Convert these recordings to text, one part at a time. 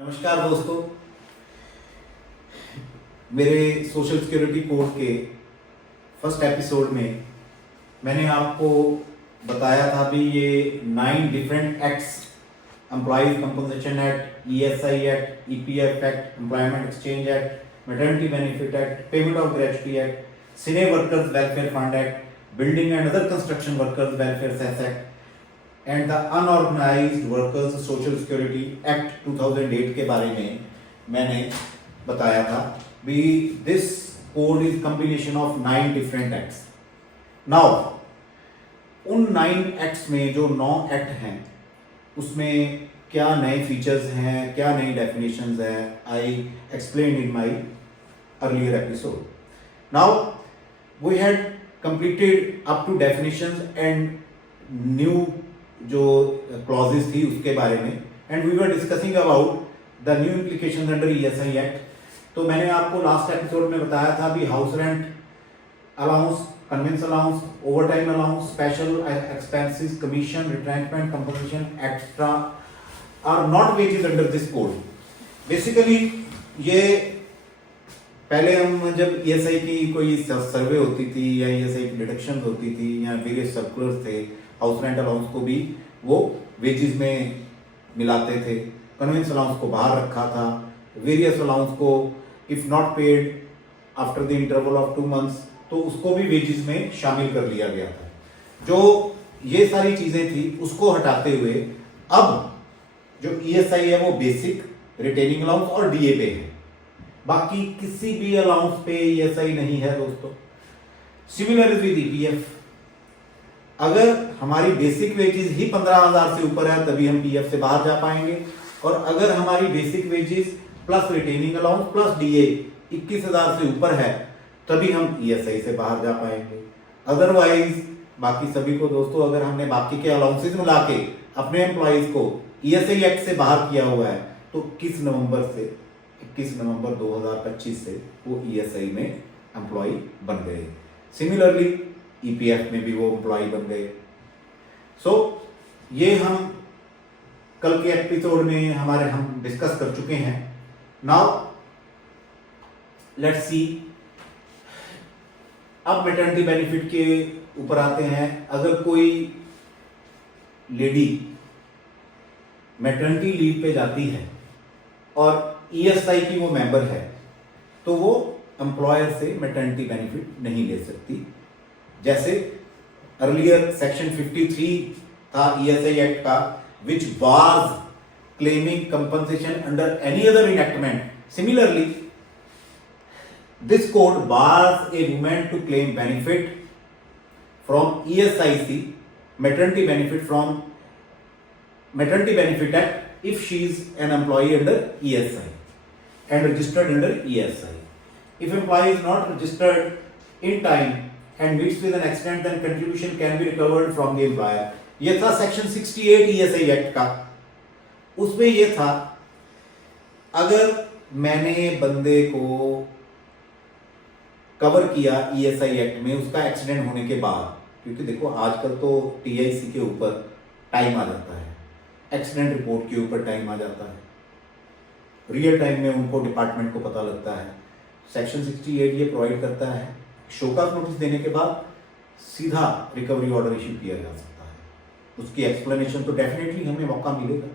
नमस्कार दोस्तों, मेरे सोशल सिक्योरिटी कोड के फर्स्ट एपिसोड में मैंने आपको बताया था भी ये 9 different acts, employees compensation act, ESI act, EPF act, employment exchange act, maternity benefit act, payment of gratuity act, senior workers welfare fund act, building and other construction workers welfare cess act and the unorganised workers social security act 2008 के बारे में मैंने बताया था भी this code is combination of 9 different acts. Now उन 9 acts में जो 9 एक्ट हैं उसमें क्या नए फीचर्स हैं, क्या नई डेफिनेशंस हैं, I explain in my earlier episode. Now we had completed up to definitions and new जो क्लॉजेस थी उसके बारे में, and we were discussing about the new implications under ESI act. तो मैंने आपको लास्ट एपिसोड में बताया था भी house rent allowance, conveyance allowance, overtime allowance, special expenses, commission, retrenchment, compensation extra are not wages under this code. Basically ये पहले हम जब ईएसआई की कोई सर्वे होती थी या ईएसआई की डिडक्शन होती थी या वेरियस सर्कुलर्स थे, हाउस रेंट अलाउंस को भी वो वेजेस में मिलाते थे, कन्वेंस अलाउंस को बाहर रखा था, वेरियस अलाउंस को if not paid after the interval of 2 months तो उसको भी वेजेस में शामिल कर लिया गया था। जो ये सारी चीजें थी उसको हटाते हुए अब जो ईएसआई है वो बेसिक, रिटेनिंग अलाउंस और डीए पे है, बाकी किसी भी अलाउंस पे ईएसआई नहीं है दोस्तों। सिमिलर विद ईपीएफ, अगर हमारी बेसिक वेजेस ही 15,000 से ऊपर है तभी हम पीएफ से बाहर जा पाएंगे, और अगर हमारी basic wages plus retaining allowance plus DA 21,000 से ऊपर है तभी हम ईएसआई से बाहर जा पाएंगे। अदरवाइज बाकी सभी को दोस्तों, अगर हमने बाकी के अलाउंसेस मिला के अपने एम्प्लॉयज को ईएसआई एक्ट से बाहर किया हुआ है तो 21 नवंबर 2025 से वो ईएसआई में एम्प्लॉय बन गए। सिमिलरली ईपीएफ में भी वो एम्प्लॉय बन गए। सो ये हम कल के एपिसोड में हम डिस्कस कर चुके हैं। नाउ लेट्स सी, अब मैटरनिटी बेनिफिट के ऊपर आते हैं। अगर कोई लेडी मैटरनिटी लीव पे जाती है और ईएसआई की वो मेंबर है तो वो एम्प्लॉयर से मैटरनिटी बेनिफिट नहीं ले सकती। जैसे अर्लियर सेक्शन 53 था ईएसआई एक्ट का, which was claiming compensation under any other enactment. Similarly this code bars a woman to claim benefit from ESIC, maternity benefit from maternity benefit act if she is an employee under ESI and registered under ESI. If employee is not registered in time and meets with an accident, then contribution can be recovered from the employer. ये था section 68 ESI act का। उसमें ये था, अगर मैंने बंदे को कवर किया ESI एक्ट में उसका एक्सीडेंट होने के बाद, क्योंकि देखो आजकल तो टीआईसी के ऊपर टाइम आ जाता है, एक्सीडेंट रिपोर्ट के ऊपर टाइम आ जाता है, रियल टाइम में उनको डिपार्टमेंट को पता लगता है। सेक्शन 68 ये प्रोवाइड करता है, शोकॉज नोटिस देने के बाद सीधा रिकवरी ऑर्डर इशू किया जा सकता है। उसकी एक्सप्लेनेशन तो डेफिनेटली हमें मौका मिलेगा।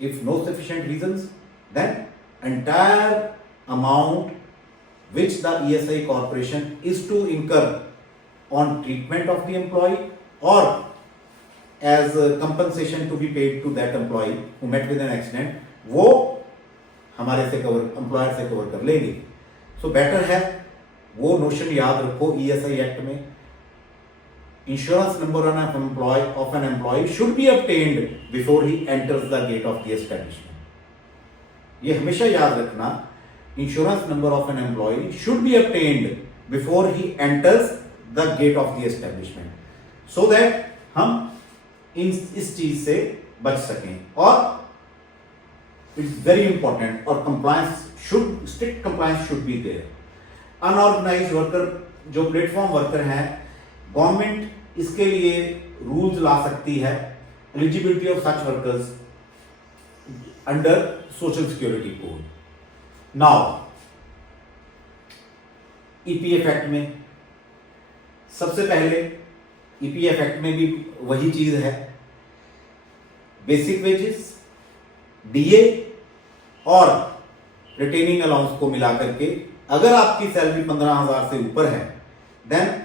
If no sufficient reasons then entire amount which the ESI corporation is to incur on treatment of the employee और as compensation to be paid to that employee who met with an accident, वो हमारे से cover, employer से cover कर लेंगे। So better है वो notion याद रखो ईएसआई एक्ट में, insurance number of an employee should be obtained before he enters the gate of the establishment। ये हमेशा याद रखना, insurance number of an employee should be obtained before he enters the gate of the establishment, so that हम इस चीज से बच सकें। और इट्स वेरी इंपॉर्टेंट, और compliance should, strict compliance should be there. Unorganised worker जो प्लेटफॉर्म वर्कर हैं, गवर्नमेंट इसके लिए रूल्स ला सकती है। Eligibility of such workers under social security code. Now EPF act में सबसे पहले ईपीएफ एक्ट में भी वही चीज है, बेसिक वेजेस, डीए और रिटेनिंग अलाउंस को मिलाकर के अगर आपकी सैलरी 15,000 से ऊपर है then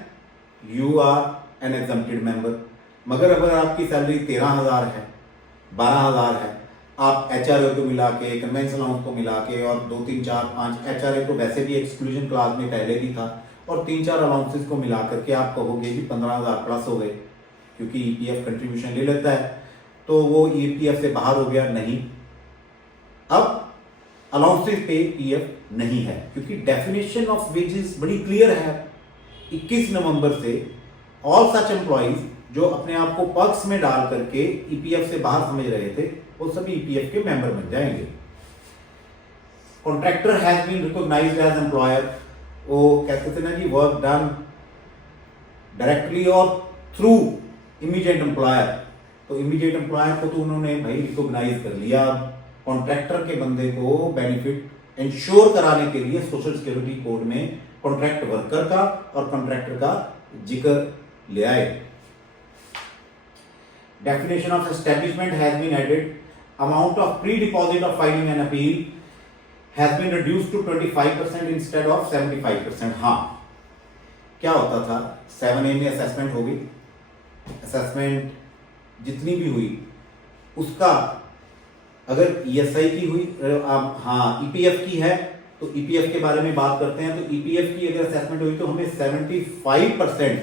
you are an exempted member. मगर अगर आपकी सैलरी 13,000 है, 12,000 है, आप एचआरए को मिला के, कन्वेंस अलाउंस को मिला के और 2, 3, 4, 5 एचआरए तो वैसे भी एक्सक्लूजन क्लास में पहले भी था और 3-4 अलाउंसेस को मिला करके आप कहोगे कि 15,000 प्लस हो गए क्योंकि ईपीएफ कंट्रीब्यूशन ले लेता है तो वो ईपीएफ से बाहर हो गया। नहीं, अब अलाउंसेस पे पीएफ नहीं है क्योंकि डेफिनेशन ऑफ वेजेस बड़ी क्लियर है। 21 नवंबर से ऑल सच एम्प्लॉइज जो अपने आप को पर्क्स में डाल करके ईपीएफ से बाहर समझ रहे थे वो सभी ईपीएफ के मेंबर बन जाएंगे। Contractor has been recognised as employer, वो कहते थे ना कि वर्क डन डायरेक्टली और थ्रू इमीडिएट एम्प्लॉयर, तो इमीडिएट एम्प्लॉयर को तो उन्होंने भाई रिकॉग्नाइज कर लिया। कॉन्ट्रैक्टर के बंदे को बेनिफिट इंश्योर कराने के लिए सोशल सिक्योरिटी कोड में कॉन्ट्रैक्ट वर्कर का और कॉन्ट्रैक्टर का जिक्र ले आए। Definition of establishment has been added, amount of pre deposit of filing an appeal has been reduced to 25% instead of 75%। हाँ, क्या होता था 7A में असेसमेंट होगी, असेसमेंट जितनी भी हुई उसका अगर ईएसआई की हुई, हाँ ईपीएफ की है तो ईपीएफ के बारे में बात करते हैं, तो ईपीएफ की अगर असेसमेंट हुई तो हमें 75%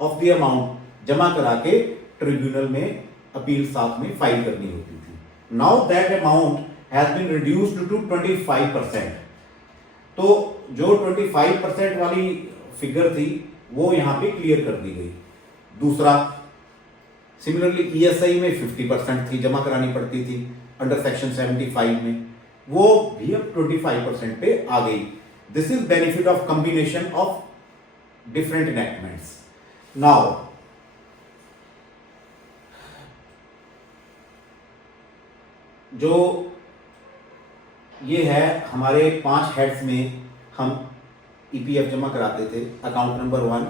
ऑफ द अमाउंट जमा करा के ट्रिब्यूनल में अपील साथ में फाइल करनी होती थी। Now that amount has been reduced to 25%। तो जो 25% वाली फिगर थी वो यहां पे क्लियर कर दी गई। दूसरा, सिमिलरली ईएसआई में 50% थी, जमा करानी पड़ती थी अंडर सेक्शन 75 में, वो भी अब 25% पे आ गई। This is benefit of combination of different enactments. Now जो ये है हमारे 5 हेड्स में हम ईपीएफ जमा कराते थे। अकाउंट नंबर 1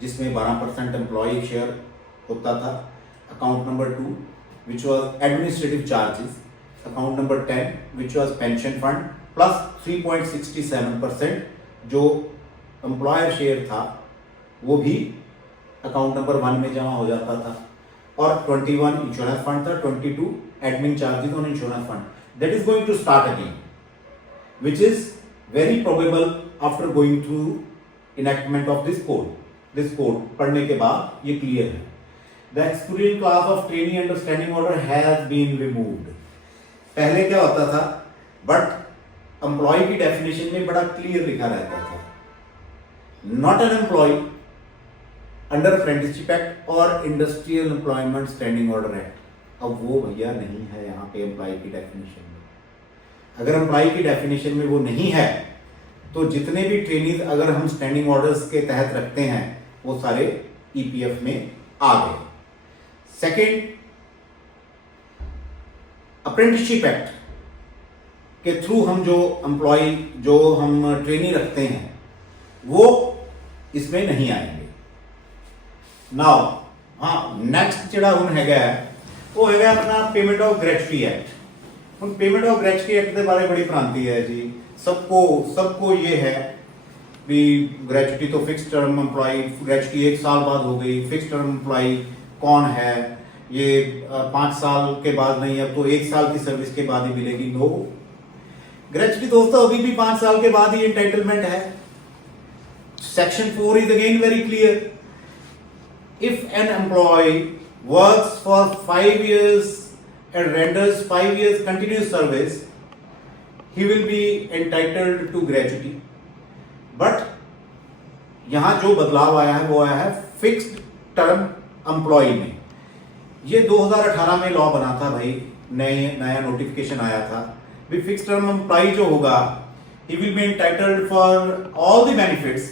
जिसमें 12% एम्प्लॉय शेयर होता था, account number 2 which was administrative charges, account number 10 which was pension fund plus 3.67% जो एम्प्लॉयर शेयर था वो भी अकाउंट नंबर 1 में जमा हो जाता था, और 21 इंश्योरेंस फंड था, 22 admin charges on insurance fund. That is going to start again which is very probable after going through enactment of this code। this code पढ़ने के बाद ये क्लियर है। The exclusion clause of trainee under standing order has been removed। पहले क्या होता था, but employ की डेफिनेशन में बड़ा क्लियर लिखा रहता था, not an employ under apprenticeship act और industrial employment standing order act. अब वो भैया नहीं है यहाँ पे एम्प्लॉय की डेफिनेशन में। अगर एम्प्लॉय की डेफिनेशन में वो नहीं है तो जितने भी ट्रेनीज अगर हम स्टैंडिंग ऑर्डर्स के तहत रखते हैं वो सारे ईपीएफ में आ गए। सेकेंड, अप्रेंटिसशिप एक्ट के थ्रू हम जो एम्प्लॉय जो हम ट्रेनी रखते हैं वो इसमें नहीं आएंगे। नाउ हाँ, नेक्स्ट जड़ा हुन हैगा वो हैगा अपना पेमेंट ऑफ ग्रेच्युटी एक्ट। ਹੁਣ पेमेंट ऑफ ग्रेच्युटी एक्ट के बारे बड़ी भ्रांति है जी, सबको ये है भी ग्रेच्युटी तो फिक्स टर्म एम्प्लॉय, ग्रेच्युटी 1 साल बाद हो गई, फिक्स टर्म एम्प्लॉय कौन है, ये 5 साल के बाद नहीं, अब तो 1 साल की सर्विस के बाद ही मिलेगी। नो, ग्रेच्युटी दोस्तों अभी भी 5 साल के बाद ही एंटाइटलमेंट है। Section 4 is again very clear, if an employee works for 5 years and renders 5 years continuous service, he will be entitled to gratuity। But यहां जो बदलाव आया है वो आया है फिक्स्ड टर्म एम्प्लॉय में। ये 2018 में लॉ बना था भाई, नया नोटिफिकेशन आया था भी फिक्स्ड टर्म एम्प्लॉय जो होगा he will be entitled for all the benefits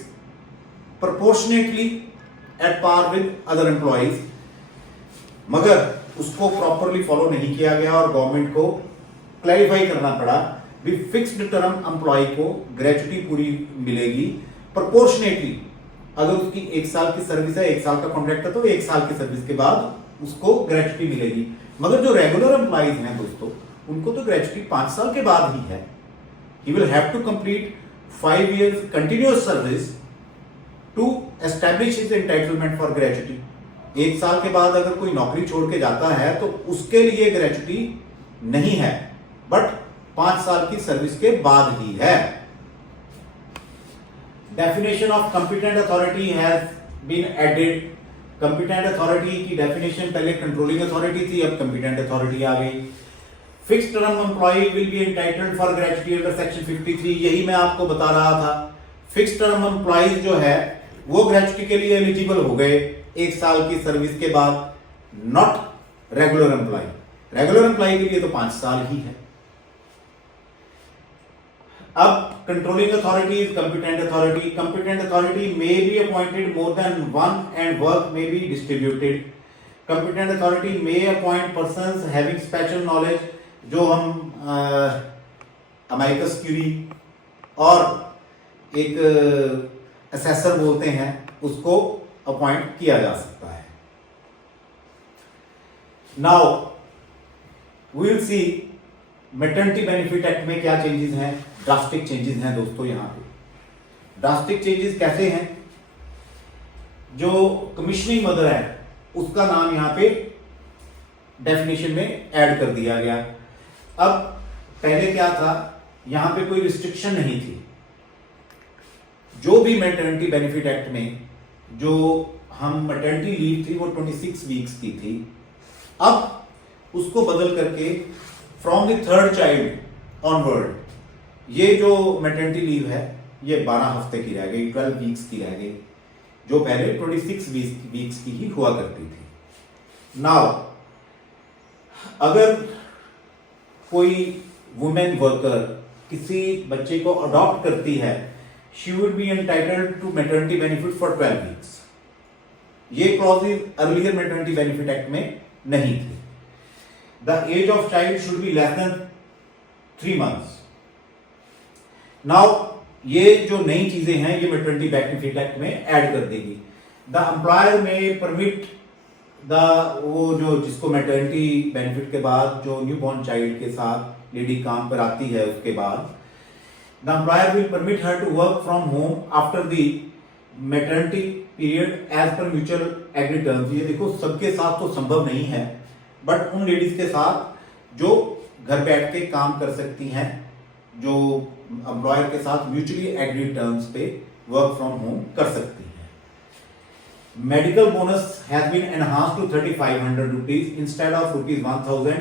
proportionately at par with other employees। मगर उसको प्रॉपरली फॉलो नहीं किया गया और गवर्नमेंट को क्लैरिफाई करना पड़ा भी फिक्स्ड टर्म एम्प्लॉय को ग्रेचुटी पूरी मिलेगी प्रोपोर्शनेटली। अगर उसकी 1 साल की सर्विस है, 1 साल का कॉन्ट्रैक्ट है, तो 1 साल की सर्विस के बाद उसको ग्रेचुटी मिलेगी। मगर जो रेगुलर एम्प्लॉइज हैं दोस्तों, उनको तो ग्रेचुटी 5 साल के बाद ही है। He will have to complete 5 years continuous service to establish his entitlement for gratuity. 1 साल के बाद अगर कोई नौकरी छोड़ के जाता है तो उसके लिए ग्रेचुटी नहीं है, बट 5 साल की सर्विस के बाद ही है। Definition of competent authority has been added. Competent authority की डेफिनेशन पहले कंट्रोलिंग अथॉरिटी थी, अब कंपिटेंट अथॉरिटी आ गई। Fixed term employee will be entitled for gratuity under section 53। यही मैं आपको बता रहा था। फिक्स्ड टर्म एम्प्लॉइज जो है वो ग्रेचुटी के लिए एलिजिबल हो गए 1 साल की सर्विस के बाद, not regular employee. Regular employee के लिए तो 5 साल ही है। अब controlling authority is competent authority. Competent authority may be appointed more than one and work may be distributed. Competent authority may appoint persons having special knowledge, जो हम amicus Curie और एक असेसर बोलते हैं, उसको अपॉइंट किया जा सकता है। Now we will see maternity benefit act में क्या चेंजेस हैं। ड्रास्टिक चेंजेस हैं दोस्तों। यहां पे ड्रास्टिक चेंजेस कैसे हैं? जो कमिश्निंग मदर है उसका नाम यहां पे डेफिनेशन में ऐड कर दिया गया। अब पहले क्या था, यहां पे कोई रिस्ट्रिक्शन नहीं थी। जो भी मैटरनिटी बेनिफिट एक्ट में जो हम मैटरनिटी लीव थी वो 26 वीक्स की थी। अब उसको बदल करके from the 3rd child onward ये जो मैटरनिटी लीव है ये 12 हफ्ते की रह गई, 12 वीक्स की रह गई, जो पहले 26 वीक्स की ही हुआ करती थी। नाउ अगर कोई वुमेन वर्कर किसी बच्चे को अडॉप्ट करती है, she would be entitled to maternity benefit for 12 weeks. ये clauses earlier maternity benefit act में नहीं थी। The age of child should be less than 3 months। Now ये जो नई चीजें हैं ये मैटरनिटी बेनिफिट एक्ट में ऐड कर देगी। The employer may permit the वो जो जिसको मैटरनिटी बेनिफिट के बाद जो न्यू बॉर्न चाइल्ड के साथ लेडी काम पर आती है, उसके बाद the employer will permit her to work from home after the maternity period as per mutual agree terms. ये देखो सबके साथ तो संभव नहीं है, बट उन लेडीज के साथ जो घर बैठ के काम कर सकती हैं, जो एम्प्लॉयर के साथ म्यूचुअली एग्री टर्म्स पे वर्क फ्रॉम होम कर सकती हैं। Medical bonus has been enhanced to 3500 rupees instead of ₹1000।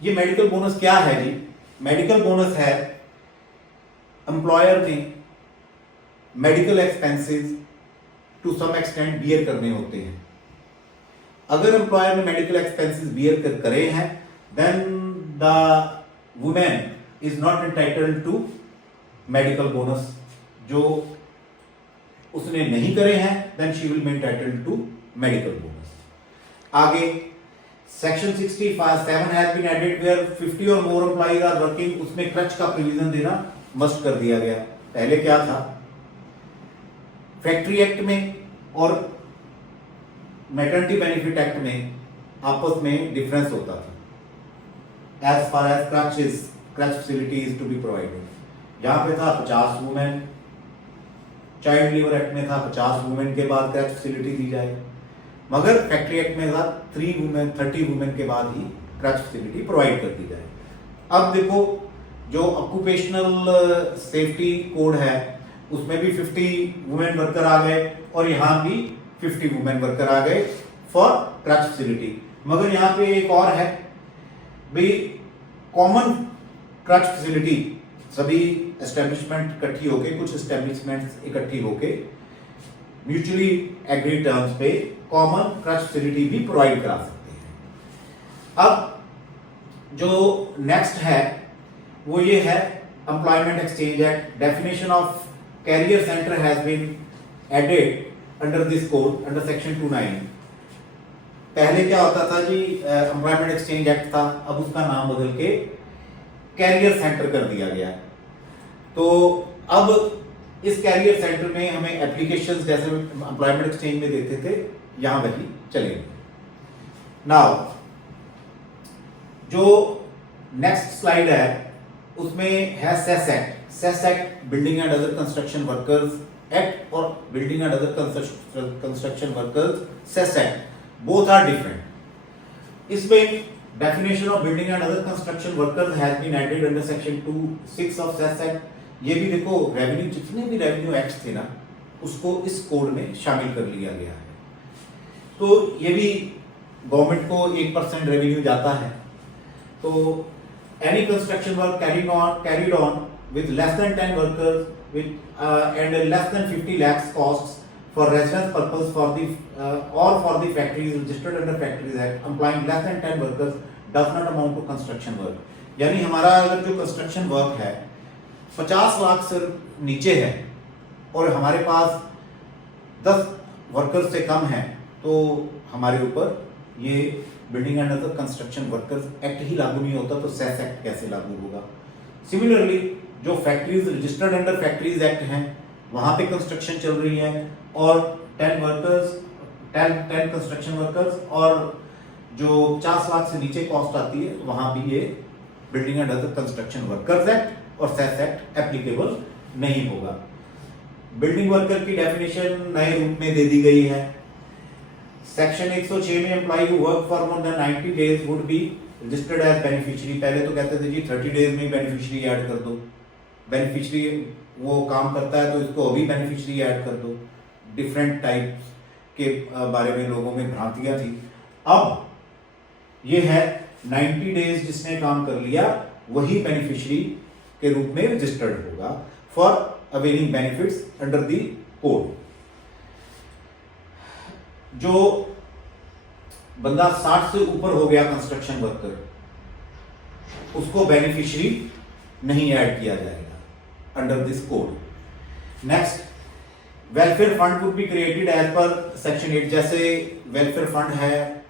ये मेडिकल बोनस क्या है जी? मेडिकल बोनस है एम्प्लॉयर ने medical expenses to some extent bear करने होते हैं। अगर एम्प्लॉयर ने मेडिकल एक्सपेंसेस बियर करे हैं, then the women is not entitled to medical bonus. जो उसने नहीं करे हैं, then she will be entitled to medical bonus. आगे section 67 has been added where 50 और मोर एम्प्लॉइज आर वर्किंग। उसमें क्रच का प्रोविजन देना मस्ट कर दिया गया। पहले क्या था, फैक्ट्री एक्ट में और मैटरनिटी बेनिफिट एक्ट में आपस में डिफरेंस होता था। As far as creche facility is to be provided, यहां पे था 50 वुमेन। चाइल्ड लेबर एक्ट में था 50 वुमेन के बाद क्रच फैसिलिटी दी जाए, मगर फैक्ट्री एक्ट में था 30 वुमेन के बाद ही क्रच फैसिलिटी प्रोवाइड कर दी जाए। अब देखो जो ऑक्यूपेशनल सेफ्टी कोड है उसमें भी 50 वुमेन वर्कर आ गए और यहां भी 50 वुमेन वर्कर आ गए फॉर क्रच फैसिलिटी। मगर यहां पे एक और है भाई, कॉमन क्रच फैसिलिटी सभी एस्टेब्लिशमेंट इकट्ठी होके, कुछ एस्टेब्लिशमेंट इकट्ठी होके म्यूचुअली एग्री टर्म्स पे कॉमन क्रच फैसिलिटी भी प्रोवाइड करा सकते हैं। अब जो नेक्स्ट है वो ये है employment exchange act. Definition of career centre has been added under this code under section 29। पहले क्या होता था जी, एम्प्लॉयमेंट एक्सचेंज एक्ट था, अब उसका नाम बदल के कैरियर सेंटर कर दिया गया है। तो अब इस कैरियर सेंटर में हमें एप्लीकेशंस जैसे एम्प्लॉयमेंट एक्सचेंज में देते थे, यहां वही चलेंगे। नाउ जो नेक्स्ट स्लाइड है उसमें है cess act. Cess act building and other construction workers act और building and other construction workers cess act, both are different. इसमें definition of building and other construction workers has been added under section 2(6) of cess act. ये भी देखो revenue, जितने भी revenue act थे ना उसको इस कोड में शामिल कर लिया गया है। तो ये भी गवर्नमेंट को 1% रेवेन्यू जाता है। तो any construction work carried on with less than 10 workers with and less than 50 lakhs costs for residence purpose for the or for the factories registered under Factories Act employing less than 10 workers does not amount to construction work। यानी हमारा अगर जो construction work है 50 लाख से नीचे है और हमारे पास 10 वर्कर्स से कम है तो हमारे ऊपर ये building and other construction workers act ही लागू नहीं होता, तो सेस एक्ट कैसे लागू होगा। सिमिलरली जो factories registered under factories act हैं वहां पे कंस्ट्रक्शन चल रही है और 10 कंस्ट्रक्शन वर्कर्स और जो 50 लाख से नीचे कॉस्ट आती है वहां भी ये building and other construction workers act और सेस एक्ट एप्लीकेबल नहीं होगा। बिल्डिंग वर्कर की डेफिनेशन नए रूप में दे दी गई है। सेक्शन 106 में employ who work for more than 90 days would be registered as beneficiary. पहले तो कहते थे जी 30 डेज में बेनिफिशियरी ऐड कर दो, बेनिफिशियरी वो काम करता है तो इसको अभी बेनिफिशियरी ऐड कर दो। डिफरेंट टाइप के बारे में लोगों में भ्रांतियां थी। अब ये है 90 डेज जिसने काम कर लिया वही बेनिफिशियरी के रूप में रजिस्टर्ड होगा for availing benefits under the code. जो बंदा 60 से ऊपर हो गया कंस्ट्रक्शन वर्कर उसको बेनिफिशियरी नहीं ऐड किया जाएगा under this code. Next, welfare fund would be created as per section 8। जैसे वेलफेयर फंड है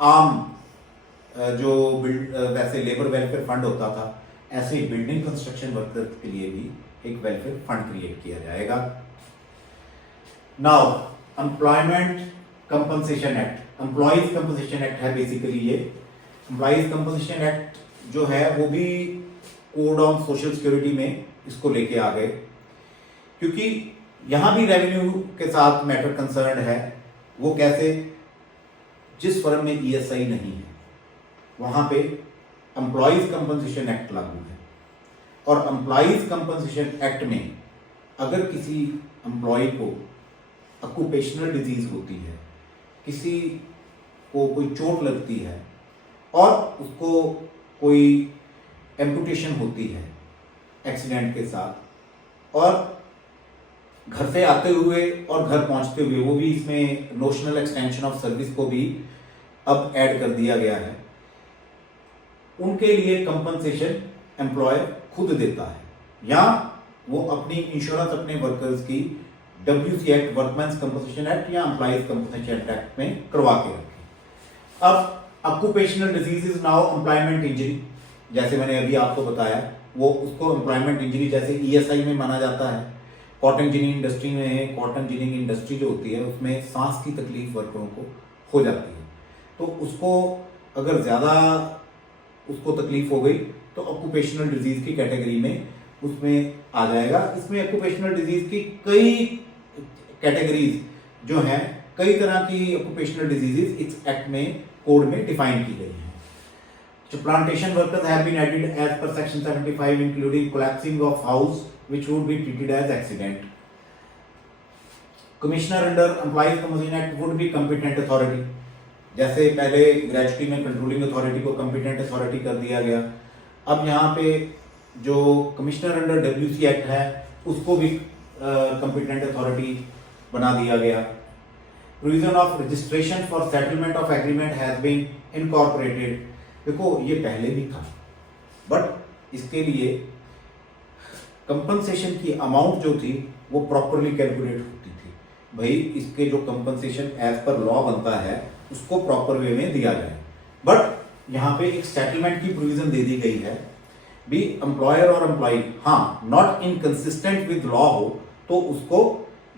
आम जो वैसे लेबर वेलफेयर फंड होता था, ऐसे ही बिल्डिंग कंस्ट्रक्शन वर्कर के लिए भी एक वेलफेयर फंड क्रिएट किया जाएगा। Now employment compensation act, employees compensation act है बेसिकली ये। एम्प्लॉइज कंपनसेशन एक्ट जो है वो भी कोड ऑन सोशल सिक्योरिटी में इसको लेके आ गए, क्योंकि यहां भी रेवेन्यू के साथ मैटर कंसर्न है। वो कैसे? जिस फर्म में ईएसआई नहीं है वहां पे एम्प्लॉइज कंपनसेशन एक्ट लागू है, और एम्प्लॉइज कंपनसेशन एक्ट में अगर किसी एम्प्लॉय को ऑक्यूपेशनल डिजीज होती है, किसी को कोई चोट लगती है और उसको कोई एम्पुटेशन होती है एक्सीडेंट के साथ, और घर से आते हुए और घर पहुंचते हुए, वो भी इसमें नोशनल एक्सटेंशन ऑफ सर्विस को भी अब ऐड कर दिया गया है, उनके लिए कंपनसेशन एम्प्लॉयर खुद देता है, या वो अपनी इंश्योरेंस अपने वर्कर्स की WC एक्ट, वर्कमैन्स कंपनसेशन एक्ट या एम्प्लॉइज कंपनसेशन एक्ट में करवा के रखें। अब occupational disease is now employment injury, जैसे मैंने अभी आपको बताया, वो उसको एम्प्लॉयमेंट इंजरी जैसे ESI में माना जाता है। कॉटन जिनिंग इंडस्ट्री में, कॉटन जिनिंग इंडस्ट्री जो होती है उसमें सांस की तकलीफ वर्करों को हो जाती है, तो उसको अगर ज़्यादा उसको तकलीफ हो गई तो ऑक्यूपेशनल डिजीज की कैटेगरी में उसमें आ जाएगा। इसमें ऑक्यूपेशनल डिजीज की कई कैटेगरीज जो हैं, कई तरह की ऑक्यूपेशनल डिजीजेस इस एक्ट में कोड में डिफाइन की गई हैं। So plantation workers have been added as per section 75, including collapsing of house, which would be treated as accident. Commissioner under Employees Compensation Act would be competent authority. जैसे पहले gratuity में controlling authority को competent authority कर दिया गया, अब यहाँ पे जो कमिश्नर अंडर WC एक्ट है उसको भी कंपिटेंट अथॉरिटी बना दिया गया। Provision of registration for settlement of agreement has been incorporated. देखो ये पहले भी था, बट इसके लिए कंपनसेशन की अमाउंट जो थी वो प्रॉपरली कैलकुलेट होती थी। भाई इसके जो कंपनसेशन एज पर लॉ बनता है उसको प्रॉपर वे में दिया जाए, बट यहाँ पे एक सेटलमेंट की प्रोविजन दे दी गई है। भी एम्प्लॉयर और एम्प्लॉय हाँ नॉट इनकंसिस्टेंट विद लॉ हो तो उसको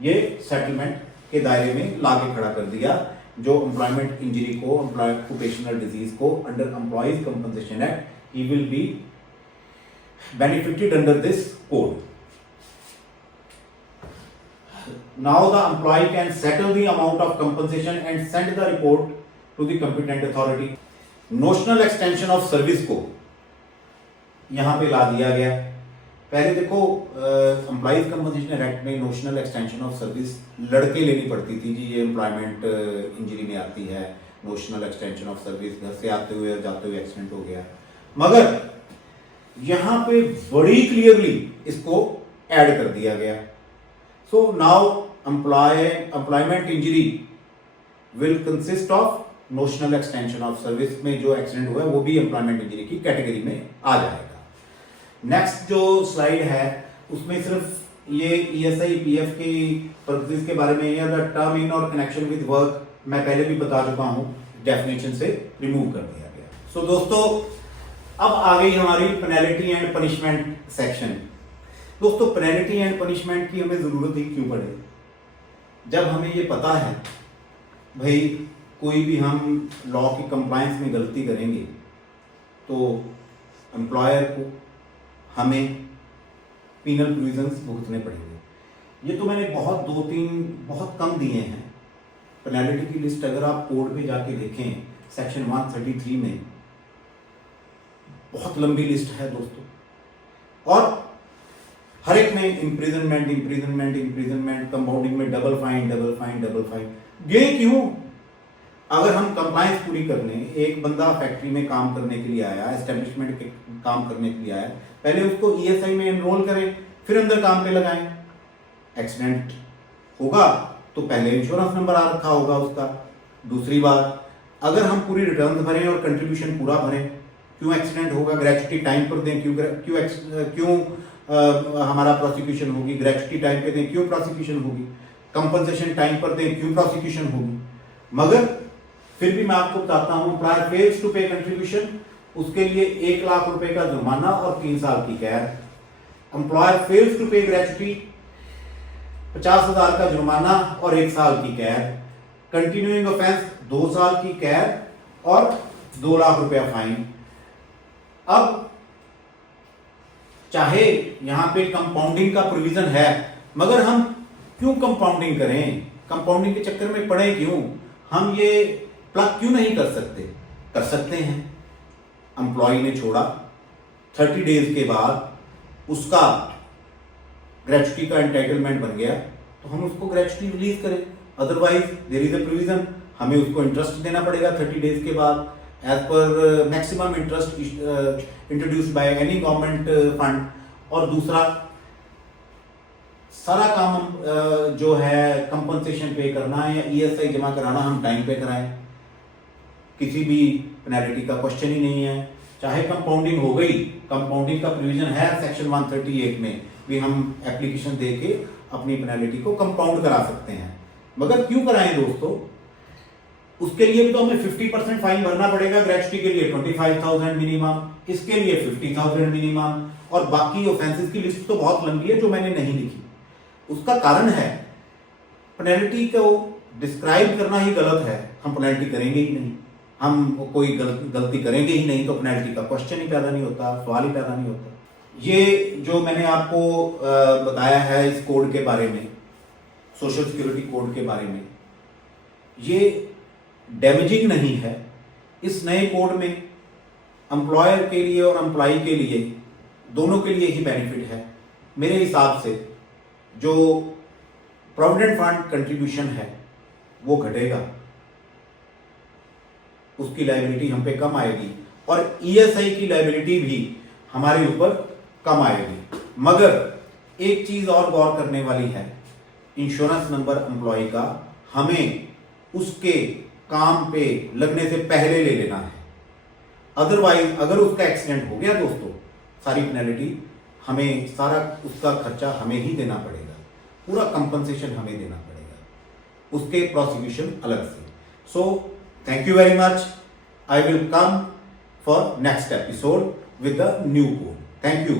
ये सेटलमेंट के दायरे में लाके खड़ा कर दिया। जो एम्प्लॉयमेंट इंजरी को, ऑक्यूपेशनल डिजीज को under employees compensation act he will be benefited under this code. Now the employee can settle the amount of compensation and send the report to the competent authority. Notional extension of service को यहाँ पे ला दिया गया। पहले देखो employees compensation act में notional extension of service लड़के लेनी पड़ती थी जी, ये एम्प्लॉयमेंट इंजरी में आती है नोशनल एक्सटेंशन ऑफ सर्विस, घर से आते हुए जाते हुए एक्सीडेंट हो गया। मगर यहां पे बड़ी क्लियरली इसको ऐड कर दिया गया। So now employment injury will consist of notional extension of service में जो एक्सीडेंट हुआ है वो भी एम्प्लॉयमेंट इंजरी की कैटेगरी में आ जाएगा। नेक्स्ट जो स्लाइड है उसमें सिर्फ ये ईएसआई पीएफ की पर्पसेस के बारे में या द टर्म इन और कनेक्शन विद वर्क मैं पहले भी बता चुका हूं, डेफिनेशन से रिमूव कर दिया गया। सो दोस्तों अब आ गई हमारी पेनल्टी एंड पनिशमेंट सेक्शन। दोस्तों पेनल्टी एंड पनिशमेंट की हमें जरूरत ही क्यों पड़े, जब हमें ये पता है भाई कोई भी हम लॉ की कंप्लायंस में गलती करेंगे तो एम्प्लॉयर को हमें पीनल प्रोविजंस भुगतने पड़ेंगे। ये तो मैंने बहुत कम दिए हैं। पेनल्टी की लिस्ट अगर आप कोड पे जाके देखें सेक्शन 133 में बहुत लंबी लिस्ट है दोस्तों, और हर एक में इम्प्रिजनमेंट, कंपाउंडिंग में डबल फाइन। ये क्यों? अगर हम कंप्लायंस पूरी करने, एक बंदा फैक्ट्री में काम करने के लिए आया, एस्टेब्लिशमेंट के काम करने के लिए आया, पहले उसको ईएसआई में एनरोल करें फिर अंदर काम पे लगाएं। एक्सीडेंट होगा तो पहले इंश्योरेंस नंबर आ रखा होगा उसका। दूसरी बात, अगर हम पूरी रिटर्न भरें और कंट्रीब्यूशन पूरा भरें, क्यों एक्सीडेंट होगा, ग्रेच्युटी टाइम पर दें, क्यों हमारा प्रोसिक्यूशन होगी, ग्रेच्युटी टाइम पे दें, क्यों प्रोसिक्यूशन होगी, कंपनसेशन टाइम पर दें, क्यों प्रोसिक्यूशन होगी। मगर फिर भी मैं आपको बताता हूं, एम्प्लॉयर फेल्स टू पे कंट्रीब्यूशन, उसके लिए 1 लाख रुपए का जुर्माना और 3 साल की कैद। एम्प्लॉयर फेल्स टू पे ग्रेच्युटी, 50,000 का जुर्माना और 1 साल की कैद। कंटिन्यूइंग ऑफेंस 2 साल की कैद और 2 लाख रुपया फाइन। अब चाहे यहां पे कंपाउंडिंग का प्रोविजन है, मगर हम क्यों कंपाउंडिंग करें, कंपाउंडिंग के चक्कर में पड़े क्यों, हम ये प्लग क्यों नहीं कर सकते? कर सकते हैं। एम्प्लॉय ने छोड़ा, 30 डेज के बाद उसका ग्रेच्युटी का एंटाइटलमेंट बन गया तो हम उसको ग्रेच्युटी रिलीज करें। Otherwise there is a provision, हमें उसको इंटरेस्ट देना पड़ेगा 30 डेज के बाद as per maximum interest introduced by any government fund. और दूसरा सारा काम जो है कंपनसेशन पे करना है या ईएसआई जमा कराना, हम टाइम पे कराएं, किसी भी पेनल्टी का क्वेश्चन ही नहीं है। चाहे कंपाउंडिंग हो गई, कंपाउंडिंग का प्रोविजन है सेक्शन 138 में भी, हम एप्लीकेशन देके अपनी पेनल्टी को कंपाउंड करा सकते हैं। मगर क्यों कराएं दोस्तों? उसके लिए भी तो हमें 50% फाइन भरना पड़ेगा। ग्रेच्युटी के लिए 25,000 मिनिमम, इसके लिए 50,000 मिनिमम, और बाकी ऑफेंसेस की लिस्ट तो बहुत लंबी है जो मैंने नहीं लिखी। उसका कारण है पेनल्टी को डिस्क्राइब करना ही गलत है, हम पेनल्टी करेंगे ही नहीं। हम कोई गलती करेंगे ही नहीं तो पेनल्टी का क्वेश्चन ही पैदा नहीं होता, सवाल ही पैदा नहीं होता। ये जो मैंने आपको बताया है इस कोड के बारे में, सोशल सिक्योरिटी कोड के बारे में, ये डैमेजिंग नहीं है। इस नए कोड में एम्प्लॉयर के लिए और एम्प्लॉय के लिए, दोनों के लिए ही बेनिफिट है। मेरे हिसाब से जो प्रोविडेंट फंड कंट्रीब्यूशन है वो घटेगा, उसकी लायबिलिटी हम पे कम आएगी, और ईएसआई की लायबिलिटी भी हमारे ऊपर कम आएगी। मगर एक चीज और गौर करने वाली है, इंश्योरेंस नंबर एम्प्लॉय का हमें उसके काम पे लगने से पहले ले लेना है। अदरवाइज अगर उसका एक्सीडेंट हो गया दोस्तों, सारी पेनल्टी हमें, सारा उसका खर्चा हमें ही देना पड़ेगा, पूरा कंपनसेशन हमें देना पड़ेगा, उसके प्रोसिक्यूशन अलग से। So thank you very much. I will come for next episode with the new code. Thank you.